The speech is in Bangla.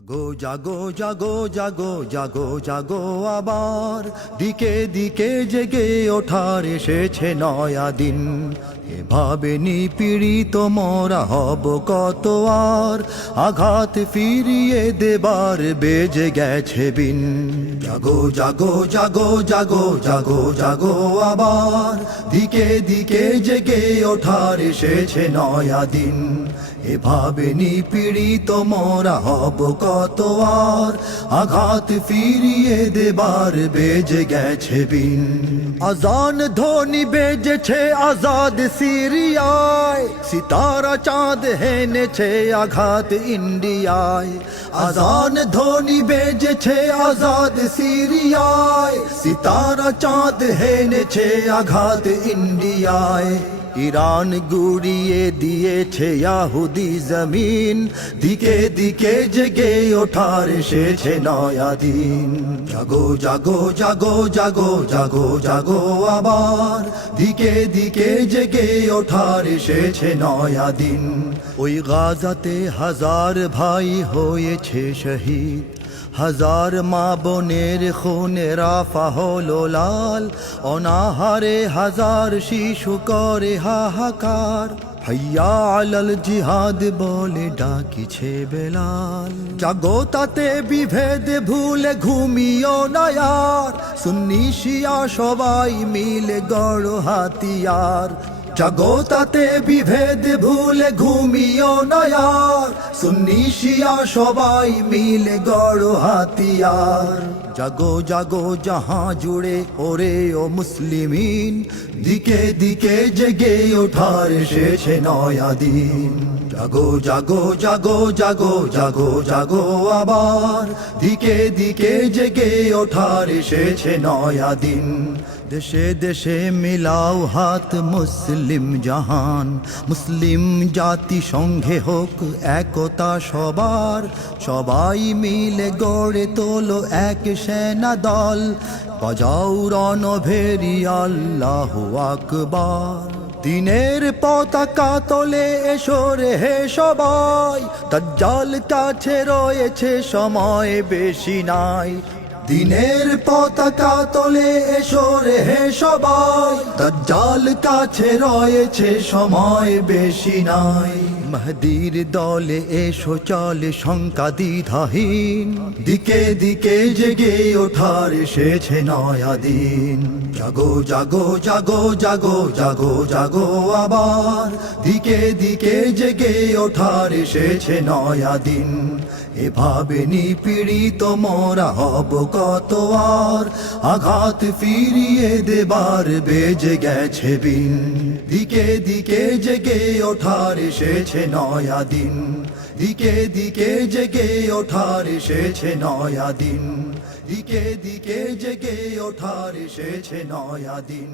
জাগো জাগো জাগো জাগো জাগো জাগো আবার দিকে দিকে জেগে ওঠার এসেছে নয়া দিন। এভাবে নিপীড়িত মোরা হব কত আর, আঘাত ফিরিয়ে দেবার বেজে গেছে বিন। জাগো জাগো জাগো জাগো জাগো জাগো আবার দিকে দিকে জেগে ওঠার এসেছে নয়া দিন। এভাবে নিপীড়িত মোরা হব কত আর, আঘাত ফিরিয়ে দেবার বেজে গেছে বিন। আজান ধ্বনি বেজেছে আজাদ সিরিয়ায়, সিতারা চাঁদ হেনেছে আঘাত ইন্ডিয়ায়। আজান ধ্বনি বেজেছে আজাদ সিরিয়ায়, সিতারা চাঁদ হেনেছে আঘাত ইন্ডিয়ায়। ইরান গুড়িয়ে দিয়েছে ইয়াহুদি জমিন, দিকে দিকে জেগে ওঠার এসেছে নয়া দিন। জাগো জাগো জাগো জাগো জাগো জাগো আবার দিকে দিকে জেগে ওঠার এসেছে নয়া দিন। ওই গাজাতে হাজার ভাই হয়েছে শহীদ, হাজার মা বোনের খুনে রাফা হলো লাল। অনাহারে হাজার শিশু করে হাহাকার, হাইয়া আলাল জিহাদ বলে ডাকিছে বেলাল। জাগো তাতে বিভেদ ভুলে ঘুমিও না আর, সুন্নি শিয়া সবাই মিলে গড় হাতিয়ার। জাগো তাতে বিভেদ ভুলে ঘুমিও না আর, সুন্নি শিয়া সবাই মিলে গড় হাতিয়ার। জাগো জাগো জাহাঁ জুড়ে ওরে ও মুসলিমিন, দিকে দিকে জেগে ওঠার এসেছে নয়া দিন। জাগো জাগো জাগো জাগো জাগো জাগো আবার দিকে দিকে জেগে ওঠার এসেছে নয়া দিন। দেশে দেশে মিলাও হাত মুসলিম জাহান, মুসলিম জাতি সঙ্গে হোক একতা সবার। সবাই মিলে গড়ে তোলো এক সেনা দল, বাজাও রণভেরি আল্লাহু আকবার। দিনের পতাকা তোলে এসো রে হে সবাই, দাজ্জাল কাছে রয়েছে সময় বেশি নাই। দিনের পতাকা তোলে এসো রে হে সবাই, দাজ্জাল কাছে রয়েছে সময় বেশি নাই। মাহদীর দলে এসো চলে শঙ্কা দ্বিধাহীন, দিকে দিকে জেগে ওঠার এসেছে নয়া দিন। জাগো জাগো জাগো জাগো জাগো জাগো আবার দিকে দিকে জেগে ওঠার এসেছে নয়া দিন। এভাবে নিপীড়িত মোরা হব কত আর, আঘাত ফিরিয়ে দেবার বেজে গেছে বিন। দিকে দিকে জেগে ওঠার এসেছে নয়া দিন, দিকে দিকে জেগে ওঠার এসেছে নয়া দিন, দিকে দিকে জেগে ওঠার এসেছে নয়া দিন।